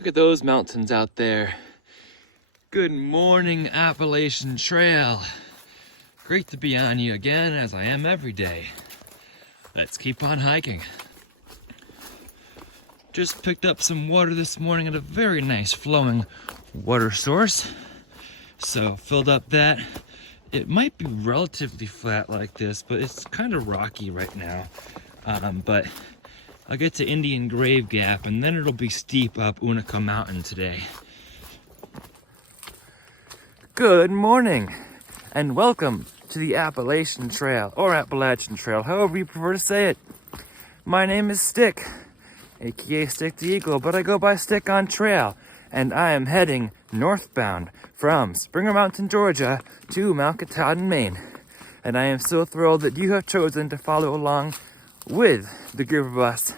Look at those mountains out there. Good morning, Appalachian Trail. Great to be on you again, as I am every day. Let's keep on hiking. Just picked up some water this morning at a very nice flowing water source. So filled up that. It might be relatively flat like this, but it's kind of rocky right now. But I'll get to Indian Grave Gap and then it'll be steep up Unaka Mountain today. Good morning and welcome to the Appalachian Trail, or Appalachian Trail, however you prefer to say it. My name is Stick, aka Stick the Eagle, but I go by Stick on Trail, and I am heading northbound from Springer Mountain, Georgia to Mount Katahdin, Maine. And I am so thrilled that you have chosen to follow along with the group of us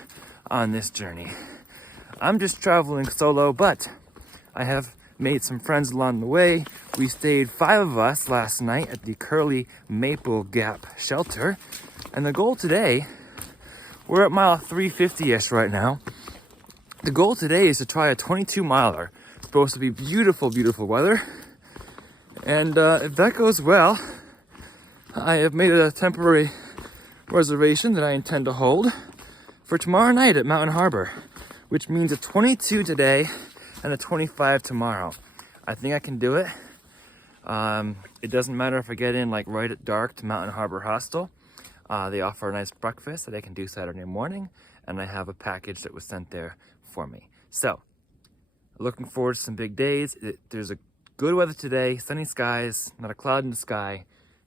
on this journey. I'm just traveling solo, but I have made some friends along the way. We stayed 5 of us last night at the Curly Maple Gap shelter. And the goal today, we're at mile 350-ish right now. The goal today is to try a 22-miler. It's supposed to be beautiful, beautiful weather. And if that goes well, I have made a temporary reservation that I intend to hold for tomorrow night at Mountain Harbor, which means a 22 today and a 25 tomorrow. I think I can do it. It doesn't matter if I get in like right at dark to Mountain Harbor Hostel. They offer a nice breakfast that I can do Saturday morning, and I have a package that was sent there for me. So, looking forward to some big days. There's a good weather today, sunny skies, not a cloud in the sky.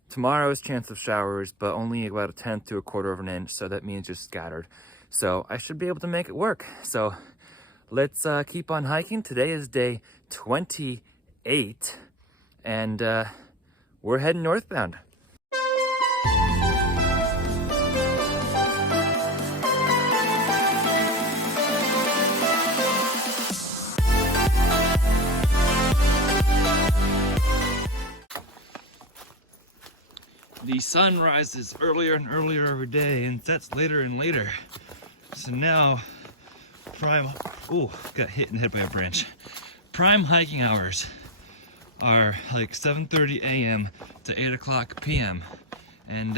Tomorrow's chance of showers, but only about a 1/10 to a 1/4 of an inch, so that means just scattered. So I should be able to make it work. So let's keep on hiking. Today is day 28, and we're heading northbound. The sun rises earlier and earlier every day and sets later and later. So now, got hit by a branch. Prime hiking hours are like 7:30 a.m. to 8 o'clock p.m. And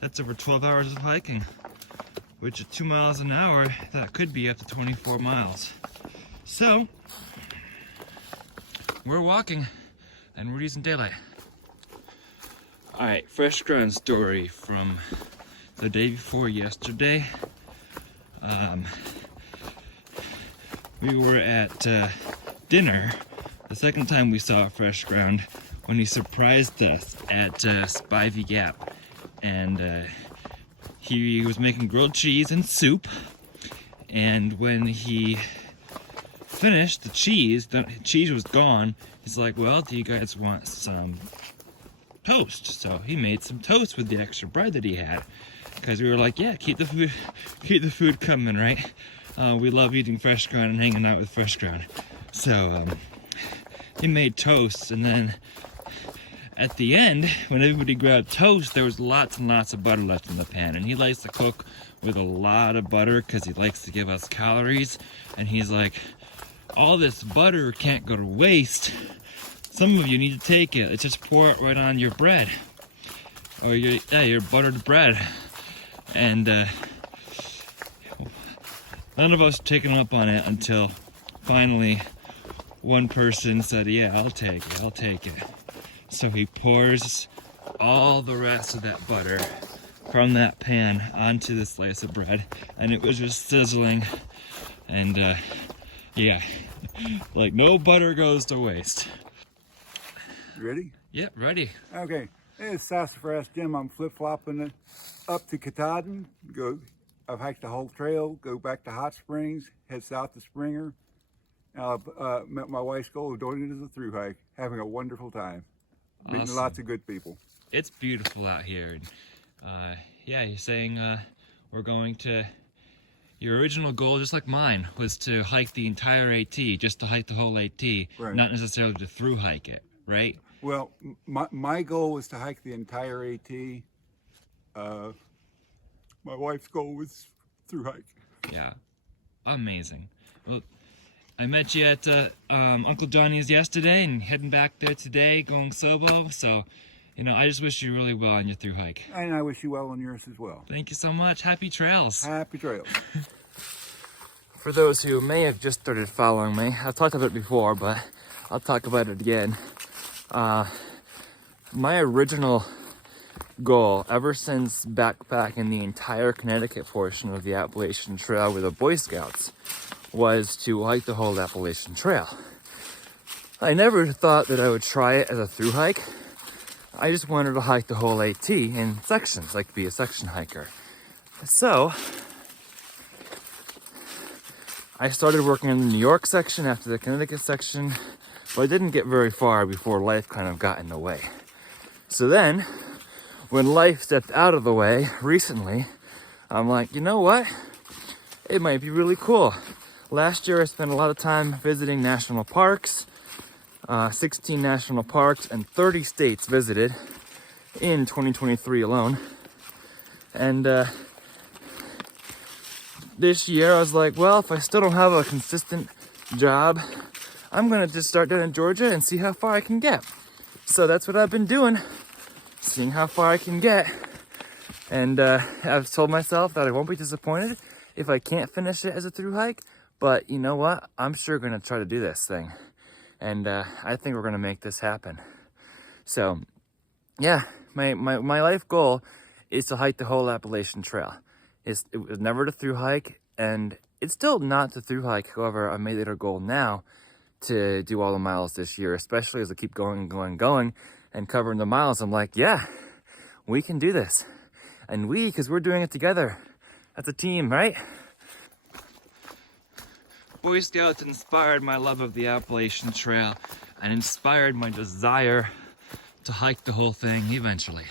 that's over 12 hours of hiking, which at 2 miles an hour, that could be up to 24 miles. So, we're walking and we're using daylight. Alright, fresh ground story from the day before yesterday. We were at dinner the second time we saw fresh ground when he surprised us at Spivey Gap, and he was making grilled cheese and soup, and when he finished the cheese was gone. He's like, well, do you guys want some toast? So he made some toast with the extra bread that he had, because we were like, yeah, keep the food coming, right? We love eating fresh ground and hanging out with fresh ground. So he made toast, and then at the end, when everybody grabbed toast, there was lots and lots of butter left in the pan, and he likes to cook with a lot of butter because he likes to give us calories. And he's like, all this butter can't go to waste. Some of you need to take it. Let's just pour it right on your bread, or your buttered bread. And none of us taken up on it until finally one person said, yeah, I'll take it. So he pours all the rest of that butter from that pan onto the slice of bread, and it was just sizzling. And yeah, like no butter goes to waste. Ready? Yep, ready. Okay. Hey, it's Sassafras Jim. I'm flip-flopping it up to Katahdin. I've hiked the whole trail, go back to Hot Springs, head south to Springer. I've met my wife's goal of doing it as a thru-hike, having a wonderful time. Meeting Awesome. lots of good people. It's beautiful out here. Yeah, you're saying we're going to... Your original goal, just like mine, was to hike the entire AT, just to hike the whole AT, Right. Not necessarily to thru-hike it, right? Well, my goal was to hike the entire AT. My wife's goal was thru-hike. Yeah, amazing. Well, I met you at Uncle Johnny's yesterday and heading back there today, going solo. So, you know, I just wish you really well on your through hike. And I wish you well on yours as well. Thank you so much. Happy trails. Happy trails. For those who may have just started following me, I've talked about it before, but I'll talk about it again. My original goal, ever since backpacking the entire Connecticut portion of the Appalachian Trail with the Boy Scouts, was to hike the whole Appalachian Trail. I never thought that I would try it as a through hike. I just wanted to hike the whole AT in sections, like be a section hiker. So I started working in the New York section after the Connecticut section, but I didn't get very far before life kind of got in the way. So then, when life stepped out of the way recently, I'm like, you know what? It might be really cool. Last year I spent a lot of time visiting national parks, 16 national parks and 30 states visited in 2023 alone. And this year I was like, well, if I still don't have a consistent job, I'm gonna just start down in Georgia and see how far I can get. So that's what I've been doing, seeing how far I can get. And I've told myself that I won't be disappointed if I can't finish it as a through hike. But you know what? I'm sure going to try to do this thing. And I think we're going to make this happen. So, yeah, my life goal is to hike the whole Appalachian Trail. It was never the through hike, and it's still not the through hike. However, I made it a goal now to do all the miles this year, especially as I keep going and covering the miles. I'm like, yeah, we can do this. And because we're doing it together. That's a team, right? Boy Scouts inspired my love of the Appalachian Trail and inspired my desire to hike the whole thing eventually.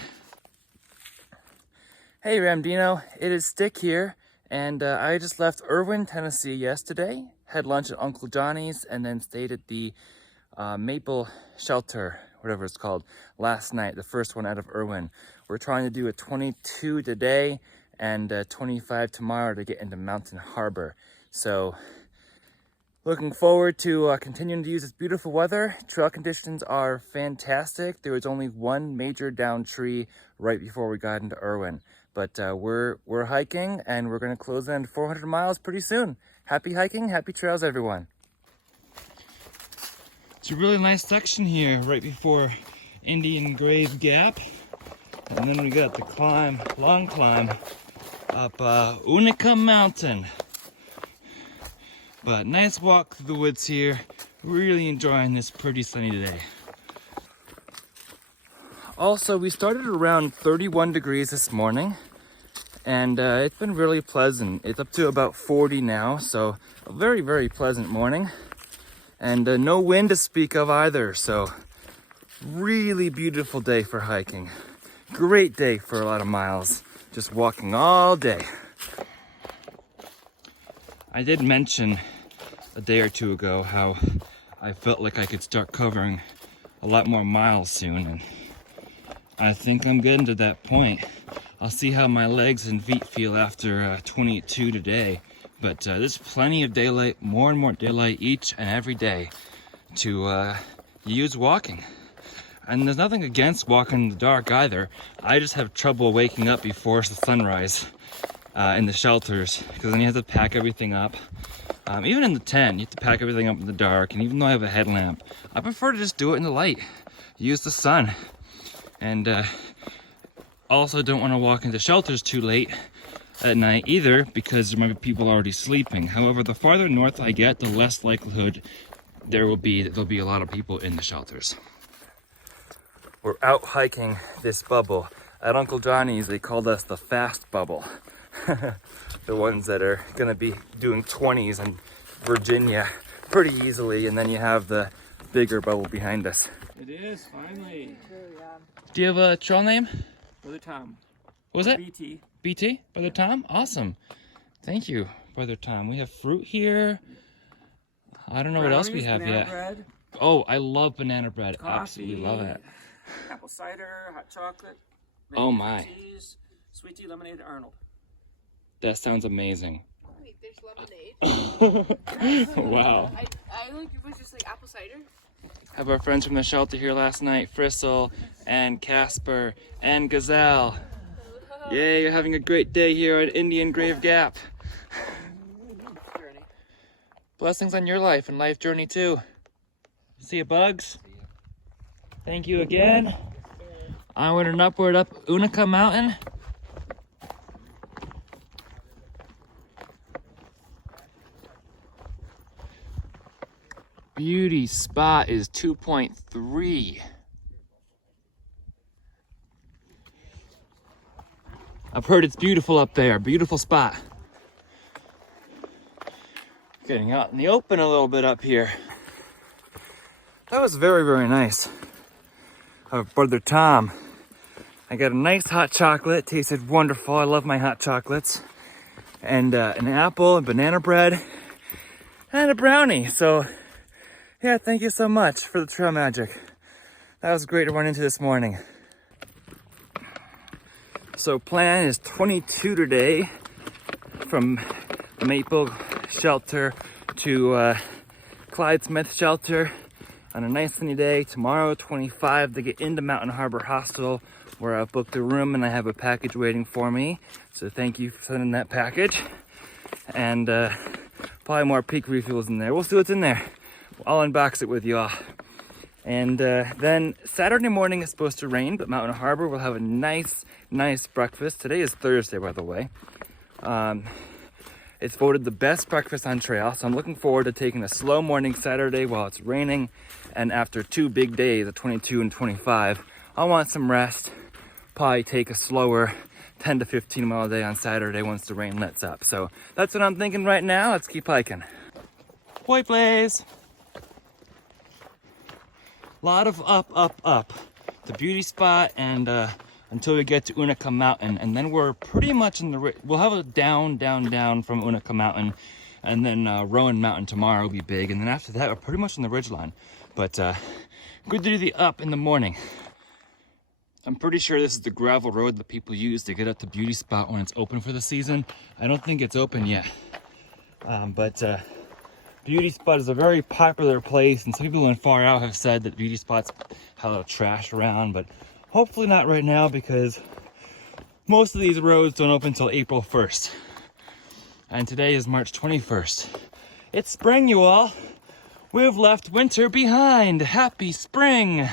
Hey Ramdino, it is Stick here, and I just left Irwin, Tennessee yesterday, had lunch at Uncle Johnny's, and then stayed at the Maple Shelter, whatever it's called, last night, the first one out of Irwin. We're trying to do a 22 today and 25 tomorrow to get into Mountain Harbor. So, looking forward to continuing to use this beautiful weather. Trail conditions are fantastic. There was only one major down tree right before we got into Irwin. But we're hiking, and we're going to close in 400 miles pretty soon. Happy hiking, happy trails, everyone. It's a really nice section here right before Indian Grave Gap. And then we got the climb, long climb, up Unaka Mountain. But nice walk through the woods here. Really enjoying this pretty sunny day. Also, we started around 31 degrees this morning, and it's been really pleasant. It's up to about 40 now, so a very, very pleasant morning. And no wind to speak of either, so really beautiful day for hiking. Great day for a lot of miles, just walking all day. I did mention a day or two ago how I felt like I could start covering a lot more miles soon, and I think I'm getting to that point. I'll see how my legs and feet feel after 22 today, but there's plenty of daylight, more and more daylight each and every day to use walking. And there's nothing against walking in the dark either. I just have trouble waking up before the sunrise in the shelters, because then you have to pack everything up. Even in the tent, you have to pack everything up in the dark, and even though I have a headlamp, I prefer to just do it in the light, use the sun. And also don't want to walk into shelters too late at night either, because there might be people already sleeping. However, the farther north I get, the less likelihood there'll be a lot of people in the shelters. We're out hiking this bubble. At Uncle Johnny's, they called us the fast bubble. The ones that are gonna be doing 20s in Virginia pretty easily, and then you have the bigger bubble behind us. It is, finally. Do you have a trail name? Brother Tom. What was it? BT. BT? Brother Tom? Awesome. Thank you, Brother Tom. We have fruit here. I don't know what else we have banana yet. Bread, Oh, I love banana bread. coffee, Absolutely love it. apple cider, hot chocolate. Oh, maple my. Teas, sweet tea, lemonade, Arnold. That sounds amazing. Wait, there's lemonade. Wow. I think it was just like apple cider. Have our friends from the shelter here last night, Fristle and Casper and Gazelle. Yay, you're having a great day here at Indian Grave Gap. Blessings on your life and life journey too. See you, Bugs. Thank you again. Onward and upward up Unaka Mountain. Beauty spot is 2.3. I've heard it's beautiful up there. Beautiful spot. Getting out in the open a little bit up here. That was very, very nice of Brother Tom. I got a nice hot chocolate. Tasted wonderful. I love my hot chocolates. And an apple, and banana bread, and a brownie. So, yeah, thank you so much for the trail magic. That was great to run into this morning. So plan is 22 today from Maple Shelter to Clyde Smith Shelter on a nice sunny day. Tomorrow 25 to get into Mountain Harbor Hostel, where I've booked a room and I have a package waiting for me. So thank you for sending that package. And probably more peak refuels in there. We'll see what's in there. I'll unbox it with you all. And then Saturday morning is supposed to rain, but Mountain Harbor will have a nice breakfast. Today is Thursday, by the way. It's voted the best breakfast on trail, so I'm looking forward to taking a slow morning Saturday while it's raining. And after 2 big days of 22 and 25, I want some rest. Probably take a slower 10 to 15 mile a day on Saturday once the rain lets up. So that's what I'm thinking right now. Let's keep hiking. Boy Blaze. Lot of up. The beauty spot and until we get to Unaka Mountain, and then we're pretty much in the, we'll have a down from Unaka Mountain, and then Rowan Mountain tomorrow will be big, and then after that we're pretty much in the ridgeline. But good to do the up in the morning. I'm pretty sure this is the gravel road that people use to get up to beauty spot when it's open for the season. I don't think it's open yet, but beauty spot is a very popular place, and some people in far out have said that beauty spots have a lot of trash around, but hopefully not right now, because most of these roads don't open until April 1st. And today is March 21st. It's spring, you all. We've left winter behind. Happy spring.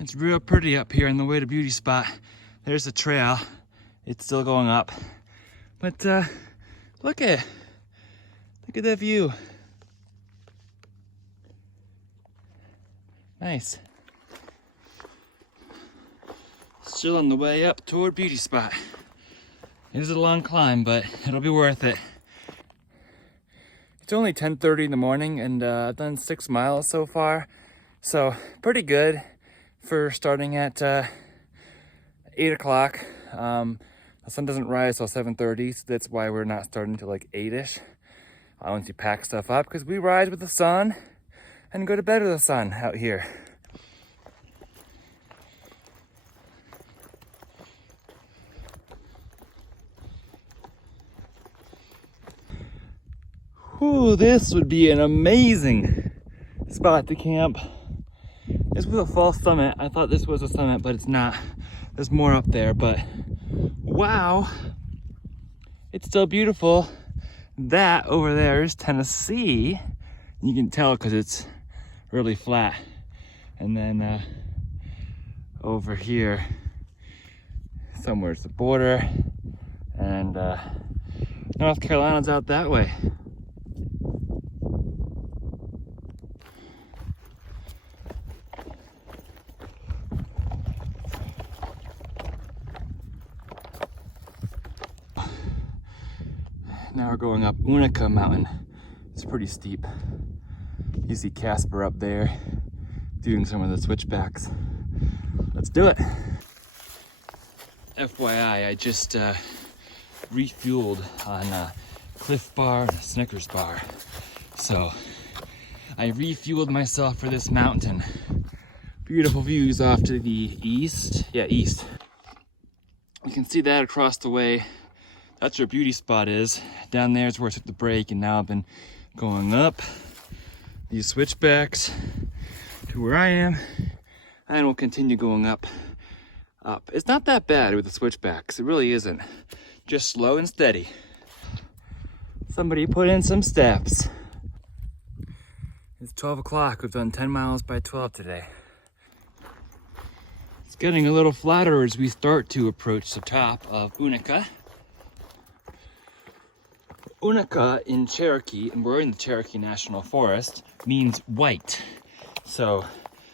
It's real pretty up here on the way to beauty spot. There's the trail. It's still going up. But look at that view. Nice. Still on the way up toward beauty spot. It is a long climb, but it'll be worth it. It's only 10:30 in the morning, and I've done 6 miles so far. So pretty good for starting at 8 o'clock. The sun doesn't rise till 7:30, so that's why we're not starting till like 8-ish. Once you pack stuff up, because we rise with the sun and go to bed with the sun out here. Ooh, this would be an amazing spot to camp. This was a false summit. I thought this was a summit, but it's not. There's more up there, but wow. It's still beautiful. That over there is Tennessee. You can tell because it's really flat. And then over here, somewhere is the border. And North Carolina's out that way. Now we're going up Unaka Mountain. It's pretty steep. You see Casper up there doing some of the switchbacks. Let's do it. FYI, I just refueled on a Cliff Bar and a Snickers bar. So I refueled myself for this mountain. Beautiful views off to the east. Yeah, east. You can see that across the way. That's where beauty spot is. Down there is where I took the break, and now I've been going up these switchbacks to where I am, and we'll continue going up. It's not that bad with the switchbacks, it really isn't. Just slow and steady. Somebody put in some steps. It's 12 o'clock, we've done 10 miles by 12 today. It's getting a little flatter as we start to approach the top of Unaka. Unaka in Cherokee, and we're in the Cherokee National Forest, means white. So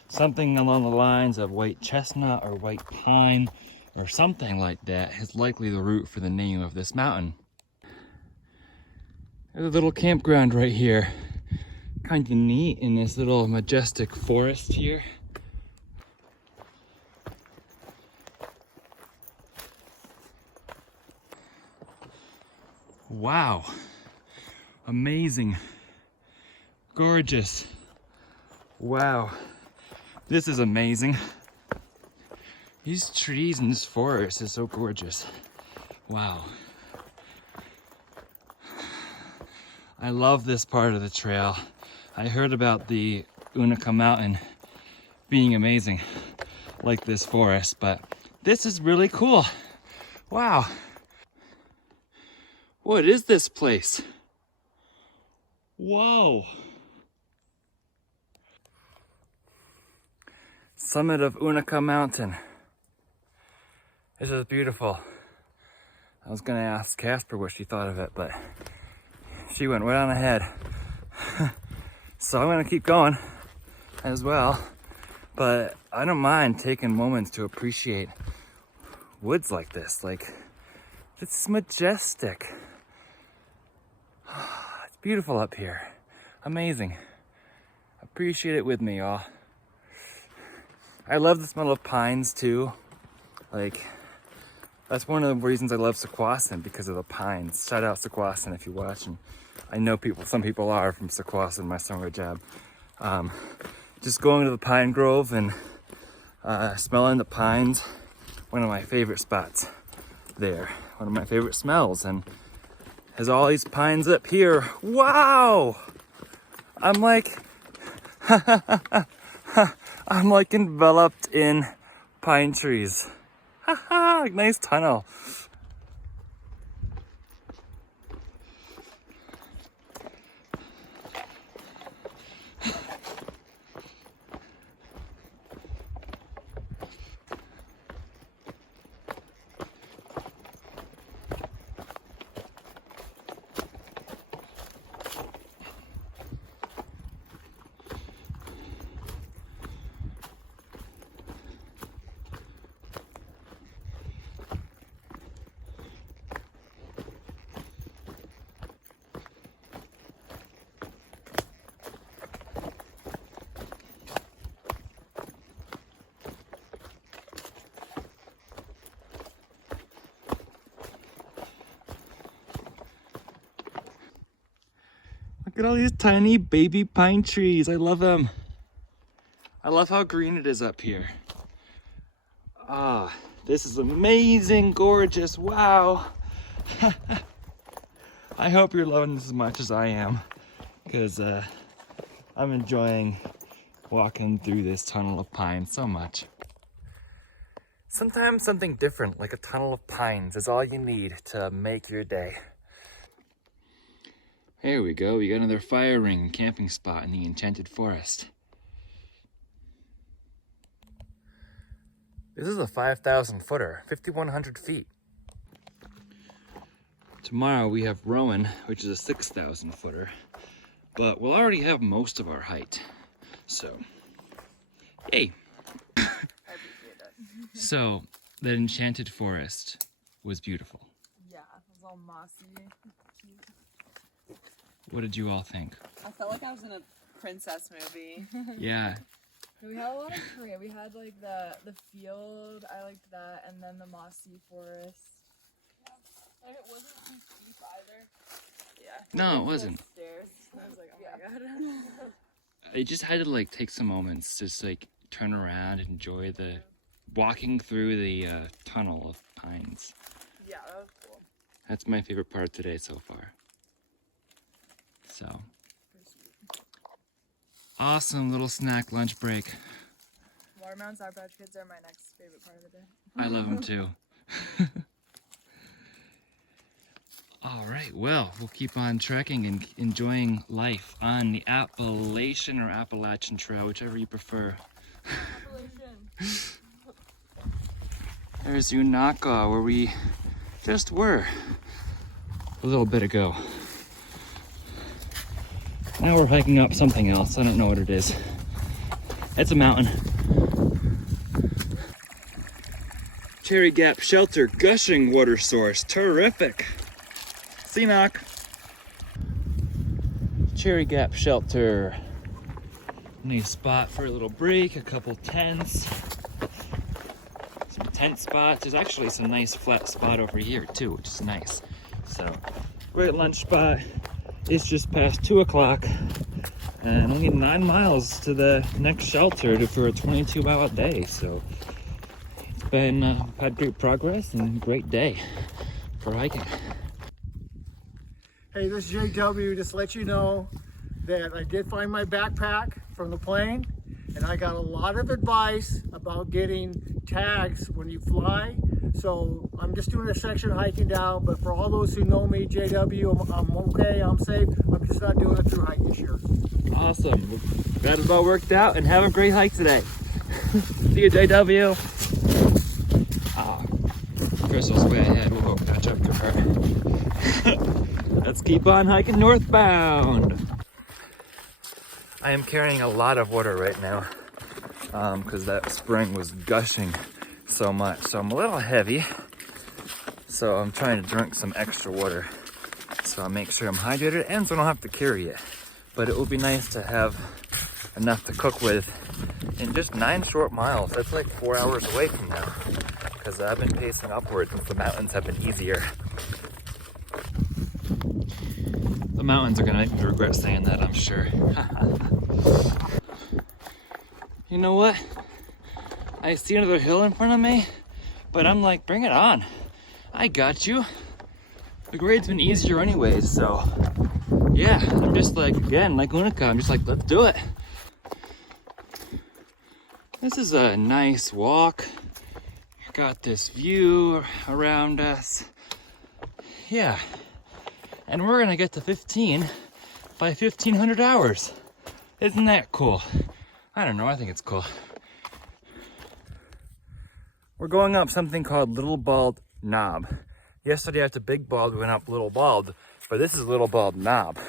something along the lines of white chestnut or white pine or something like that is likely the root for the name of this mountain. There's a little campground right here. Kind of neat in this little majestic forest here. Wow, amazing, gorgeous. Wow, this is amazing. These trees in this forest is so gorgeous. Wow. I love this part of the trail. I heard about the Unaka Mountain being amazing, like this forest, but this is really cool. Wow. What is this place? Whoa. Summit of Unaka Mountain. This is beautiful. I was gonna ask Casper what she thought of it, but she went right on ahead. So I'm gonna keep going as well, but I don't mind taking moments to appreciate woods like this. Like, this is majestic. It's beautiful up here. Amazing. Appreciate it with me, y'all. I love the smell of pines too. Like, that's one of the reasons I love Sequoias, because of the pines. Shout out Sequoias if you're watching. I know some people are from Sequoias, my summer job. Just going to the pine grove and smelling the pines, one of my favorite spots there. One of my favorite smells, and there's all these pines up here. Wow! I'm like, I'm like enveloped in pine trees. Haha, nice tunnel. Look at all these tiny baby pine trees. I love them. I love how green it is up here. Ah, this is amazing, gorgeous. Wow. I hope you're loving this as much as I am, because I'm enjoying walking through this tunnel of pines so much. Sometimes something different, like a tunnel of pines, is all you need to make your day. Here we go, we got another fire ring and camping spot in the enchanted forest. This is a 5,000 footer, 5,100 feet. Tomorrow we have Rowan, which is a 6,000 footer, but we'll already have most of our height. So, yay. So, that enchanted forest was beautiful. Yeah, it was all mossy. What did you all think? I felt like I was in a princess movie. Yeah. We had a lot of Korea. We had like the field. I liked that, and then the mossy forest. And it wasn't too steep either. Yeah. No, it wasn't. Stairs. I was like, oh my god. I just had to like take some moments, just like turn around and enjoy the walking through the tunnel of pines. Yeah, that was cool. That's my favorite part of today so far. So, Awesome little snack lunch break. Watermelon Sour Patch Kids are my next favorite part of the day. I love them too. All right, well, we'll keep on trekking and enjoying life on the Appalachian or Appalachian Trail, whichever you prefer. There's Unaka, where we just were a little bit ago. Now we're hiking up something else. I don't know what it is. It's a mountain. Cherry Gap Shelter, gushing water source, terrific. Knock. Cherry Gap Shelter. Nice spot for a little break, a couple tents. Some tent spots. There's actually some nice flat spot over here too, which is nice. So, great lunch spot. It's just past 2 o'clock and only 9 miles to the next shelter for a 22-mile day. So, it's been had great progress and great day for hiking. Hey, this is JW. Just to let you know that I did find my backpack from the plane, and I got a lot of advice about getting tags when you fly. So I'm just doing a section hiking down, but for all those who know me, JW, I'm okay, I'm safe. I'm just not doing a Thru-Hike this year. Awesome. Glad it all worked out, and have a great hike today. See you, JW. Crystal's way ahead. We'll go catch up to her. Let's keep on hiking northbound. I am carrying a lot of water right now because that spring was gushing so much. So I'm a little heavy. So I'm trying to drink some extra water. So I'll make sure I'm hydrated and so I don't have to carry it. But it will be nice to have enough to cook with in just 9 short miles. That's like 4 hours away from now because I've been pacing upwards since the mountains have been easier. The mountains are gonna make me regret saying that, I'm sure. You know what? I see another hill in front of me, but I'm like, bring it on. I got you. The grade's been easier anyways, so yeah, I'm just like, again, like Unaka, I'm just like, let's do it. This is a nice walk. Got this view around us. Yeah. And we're gonna get to 15 by 1500 hours. Isn't that cool? I don't know, I think it's cool. We're going up something called Little Bald Knob. Yesterday after Big Bald, we went up Little Bald, but this is Little Bald Knob.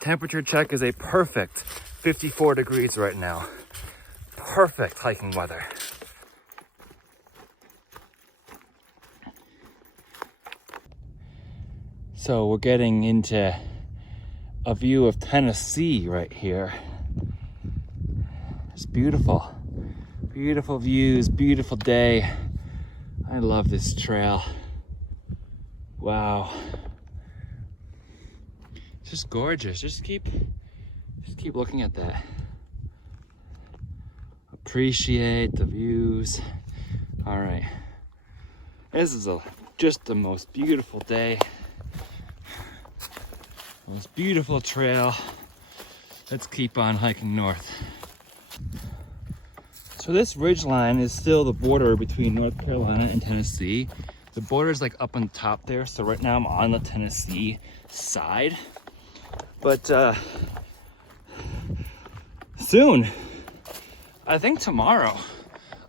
Temperature check is a perfect 54 degrees right now. Perfect hiking weather. So we're getting into a view of Tennessee right here. It's beautiful. Beautiful views, beautiful day. I love this trail. Wow. It's just gorgeous. Just keep looking at that. Appreciate the views. All right. This is just the most beautiful day. Most beautiful trail. Let's keep on hiking north. So this ridge line is still the border between North Carolina and Tennessee. The border is like up on top there, so right now I'm on the Tennessee side. But soon, I think tomorrow,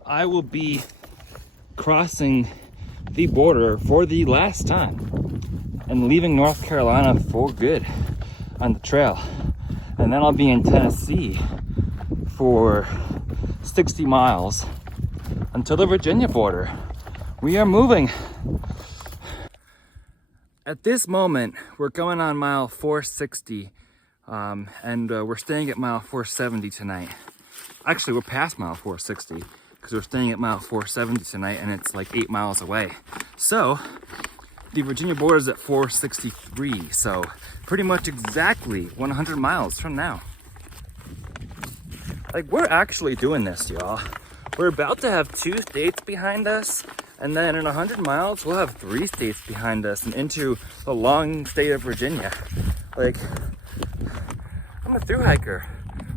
I will be crossing the border for the last time and leaving North Carolina for good on the trail. And then I'll be in Tennessee for 60 miles until the Virginia border. We are moving. At this moment, we're going on mile 460 and we're staying at mile 470 tonight. Actually, we're past mile 460 because we're staying at mile 470 tonight and it's like 8 miles away. So, the Virginia border is at 463, so pretty much exactly 100 miles from now. Like, we're actually doing this, y'all. We're about to have 2 states behind us, and then in 100 miles, we'll have 3 states behind us and into the long state of Virginia. Like, I'm a thru hiker.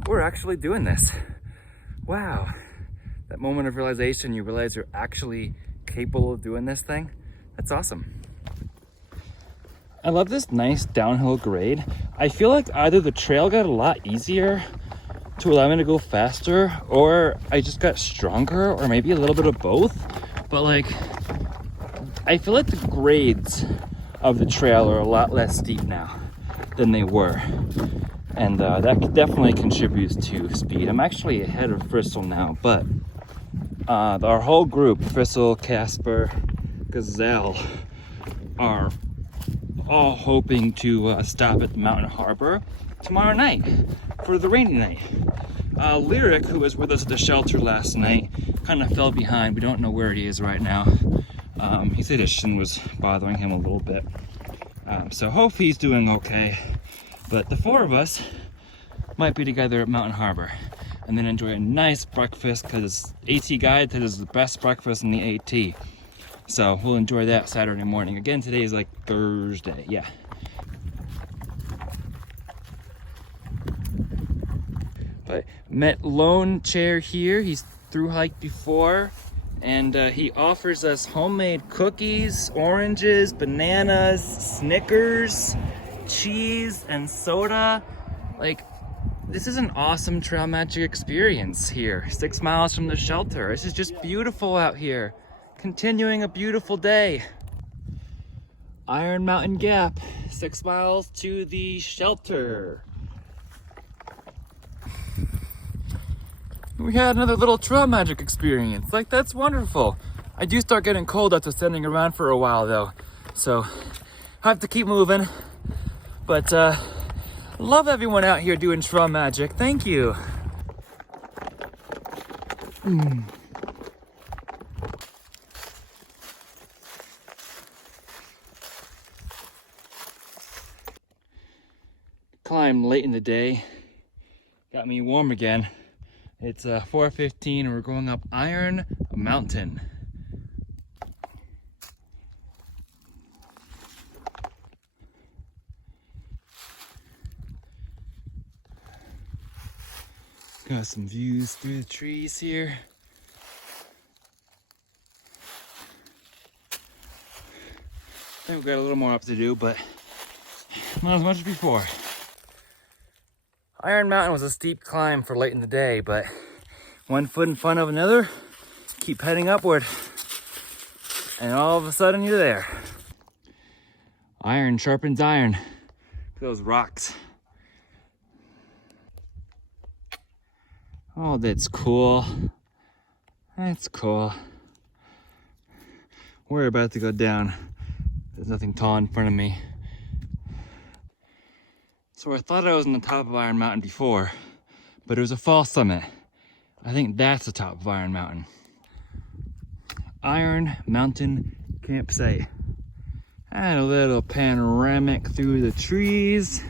We're actually doing this. Wow. That moment of realization, you realize you're actually capable of doing this thing. That's awesome. I love this nice downhill grade. I feel like either the trail got a lot easier to allow me to go faster, or I just got stronger, or maybe a little bit of both. But like, I feel like the grades of the trail are a lot less steep now than they were. And that definitely contributes to speed. I'm actually ahead of Bristol now, but our whole group, Bristol, Casper, Gazelle, are all hoping to stop at the Mountain Harbor tomorrow night for the rainy night. Lyric, who was with us at the shelter last night, kind of fell behind. We don't know where he is right now. He said his shin was bothering him a little bit. So hope he's doing okay. But the four of us might be together at Mountain Harbor and then enjoy a nice breakfast, because AT Guide said it's the best breakfast in the AT. So we'll enjoy that Saturday morning. Again, today is like Thursday, yeah. But met Lone Chair here. He's thru-hiked before, and he offers us homemade cookies, oranges, bananas, Snickers, cheese, and soda. Like, this is an awesome trail magic experience here, 6 miles from the shelter. This is just beautiful out here. Continuing a beautiful day. Iron Mountain Gap, 6 miles to the shelter. We had another little trail magic experience. Like, that's wonderful. I do start getting cold after standing around for a while though, so I have to keep moving. But love everyone out here doing trail magic. Thank you. Climbed late in the day, got me warm again. It's 4:15 and we're going up Iron Mountain. Got some views through the trees here. I think we've got a little more up to do, but not as much as before. Iron Mountain was a steep climb for late in the day, but one foot in front of another, keep heading upward, and all of a sudden you're there. Iron sharpens iron. Look at those rocks. Oh, that's cool. That's cool. We're about to go down. There's nothing tall in front of me. So I thought I was on the top of Iron Mountain before, but it was a false summit. I think that's the top of Iron Mountain. Iron Mountain campsite. And a little panoramic through the trees.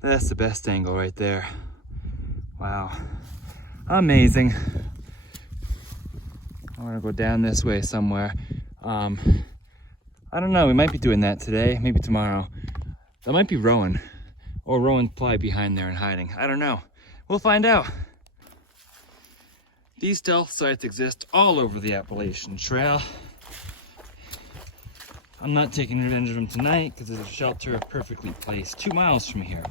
That's the best angle right there. Wow. Amazing. I want to go down this way somewhere. I don't know, we might be doing that today, maybe tomorrow. That might be Rowan, or Rowan's probably behind there and hiding. I don't know. We'll find out. These stealth sites exist all over the Appalachian Trail. I'm not taking advantage of them tonight because there's a shelter perfectly placed 2 miles from here.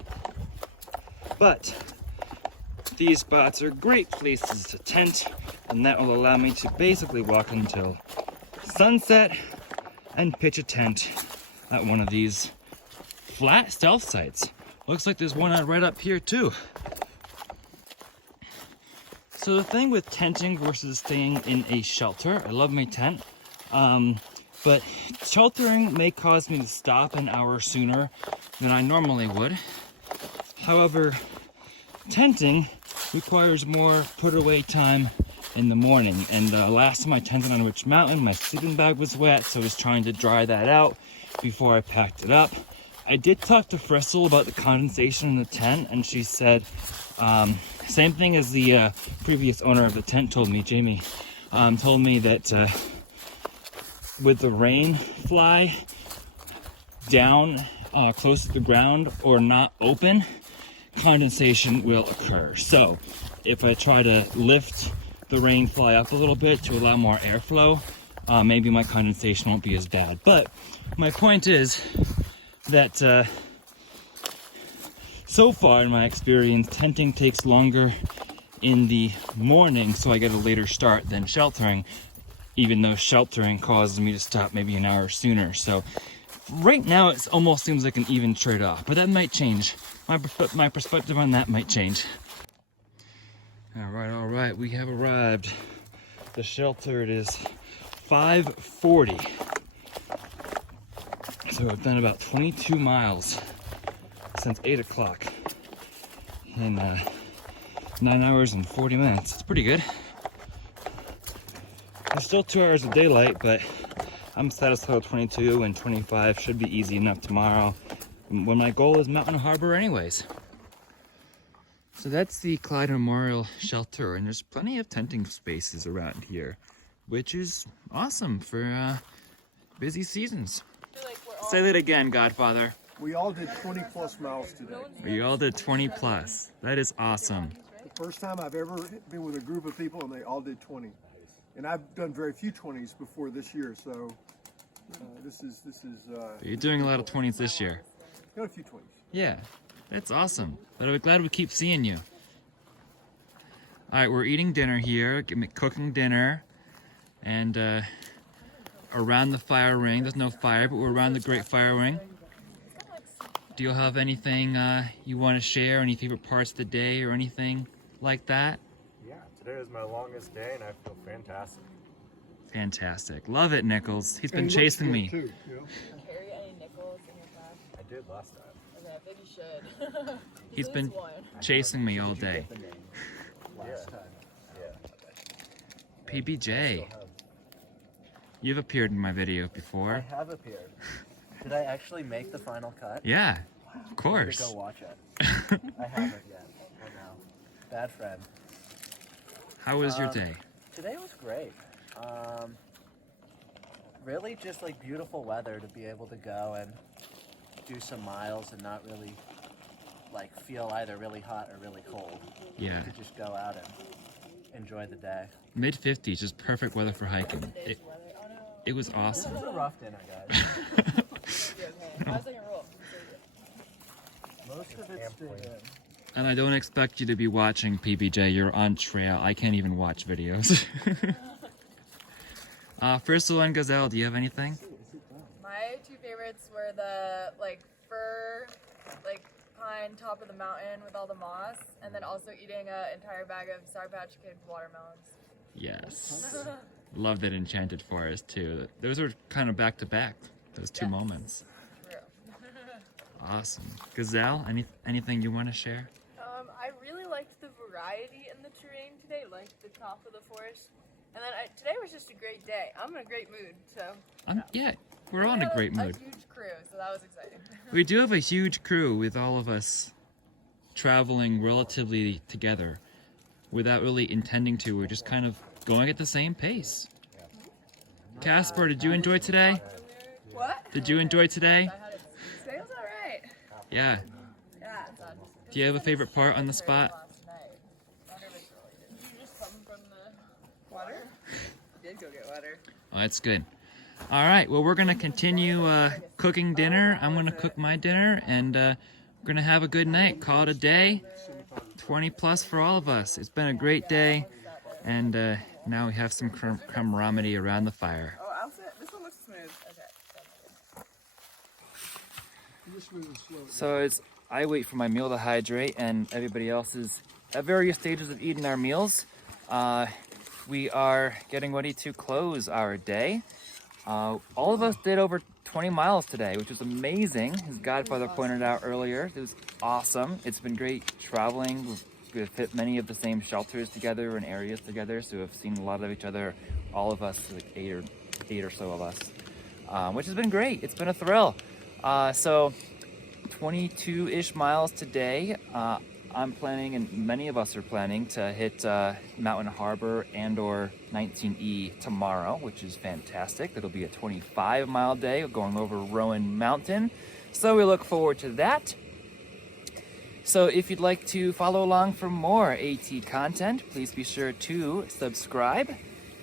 But these spots are great places to tent, and that will allow me to basically walk until sunset and pitch a tent at one of these flat stealth sites. Looks like there's one right up here too. So the thing with tenting versus staying in a shelter, I love my tent, but sheltering may cause me to stop an hour sooner than I normally would. However, tenting requires more put away time in the morning, and last time I tented on Witch Mountain, my sleeping bag was wet, so I was trying to dry that out before I packed it up. I did talk to Bristol about the condensation in the tent, and she said, same thing as the previous owner of the tent told me, Jamie, told me that with the rain fly down close to the ground or not open, condensation will occur. So if I try to lift the rain fly up a little bit to allow more airflow, maybe my condensation won't be as bad. But my point is that so far in my experience, tenting takes longer in the morning, so I get a later start than sheltering, even though sheltering causes me to stop maybe an hour sooner. So right now it almost seems like an even trade-off, but that might change. My perspective on that might change. All right, we have arrived. The shelter, it is 5:40. So we've done about 22 miles since 8 o'clock in 9 hours and 40 minutes. It's pretty good. There's still 2 hours of daylight, but I'm satisfied with 22, and 25 should be easy enough tomorrow when my goal is Mountain Harbor anyways. So that's the Clyde Memorial Shelter, and there's plenty of tenting spaces around here, which is awesome for busy seasons. Say that again, Godfather. We all did 20 plus miles today. We all did 20 plus. That is awesome. The first time I've ever been with a group of people and they all did 20. And I've done very few 20s before this year, so this is. You're doing a lot of 20s this year. Got a few 20s. Yeah, that's awesome. But I'm glad we keep seeing you. All right, we're eating dinner here, cooking dinner, and around the fire ring. There's no fire, but we're around the Great Fire Ring. Do you have anything you want to share? Any favorite parts of the day or anything like that? Yeah, today was my longest day and I feel fantastic. Fantastic. Love it, Nichols. He's been chasing me. Carry any nickels in your pack? I did last time. Okay, I think you should. He's been chasing me all day. Last time. Yeah. PBJ. You've appeared in my video before. I have appeared. Did I actually make the final cut? Yeah, of I need to course. go watch it. I haven't yet. I know. Bad friend. How was your day? Today was great. Really just like beautiful weather to be able to go and do some miles and not really like feel either really hot or really cold. Yeah. To just go out and enjoy the day. Mid 50s, just perfect weather for hiking. It was awesome. It was a rough dinner, guys. Most of it's still good. And I don't expect you to be watching PBJ. You're on trail. I can't even watch videos. Crystal and Gazelle, do you have anything? My two favorites were the fir, pine top of the mountain with all the moss, and then also eating an entire bag of Sour Patch Kid watermelons. Yes. Love that Enchanted Forest too. Those are kind of back to back, those two moments. True. Awesome. Gazelle, anything you want to share? I really liked the variety in the terrain today, like the top of the forest. And then today was just a great day. I'm in a great mood, so. Yeah, we're all in a great mood. A huge crew, so that was exciting. We do have a huge crew with all of us traveling relatively together without really intending to. We're just kind of going at the same pace. Casper, did you enjoy today? What? Did you enjoy today? Today was alright. Yeah. Yeah. Do you have a favorite part on the spot? Did you just come from the water? I did go get water. Oh, that's good. All right, well, we're going to continue cooking dinner. I'm going to cook my dinner, and we're going to have a good night. Call it a day. 20 plus for all of us. It's been a great day, and now we have some camaraderie around the fire. Oh, I'll sit. This one looks smooth. Okay. So as I wait for my meal to hydrate and everybody else is at various stages of eating our meals, we are getting ready to close our day. All of us did over 20 miles today, which was amazing. His godfather pointed out earlier. It was awesome. It's been great traveling. We've hit many of the same shelters together and areas together, so we've seen a lot of each other, all of us, like eight or so of us, which has been great. It's been a thrill. So 22-ish miles today. I'm planning, and many of us are planning, to hit Mountain Harbor and or 19E tomorrow, which is fantastic. It'll be a 25-mile day going over Rowan Mountain. So we look forward to that. So if you'd like to follow along for more AT content, please be sure to subscribe.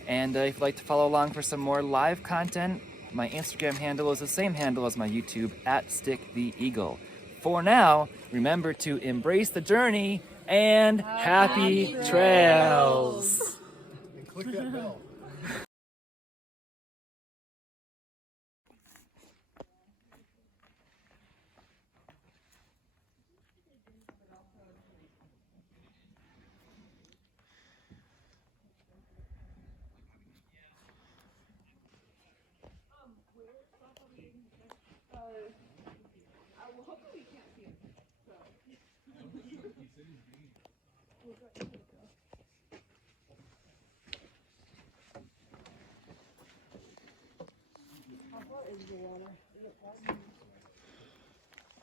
And if you'd like to follow along for some more live content, my Instagram handle is the same handle as my YouTube, @StickTheEagle. For now, remember to embrace the journey and happy trails. And click that bell.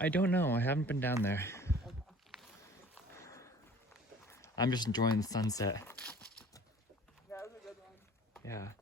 I don't know. I haven't been down there. I'm just enjoying the sunset. That was a good one. Yeah.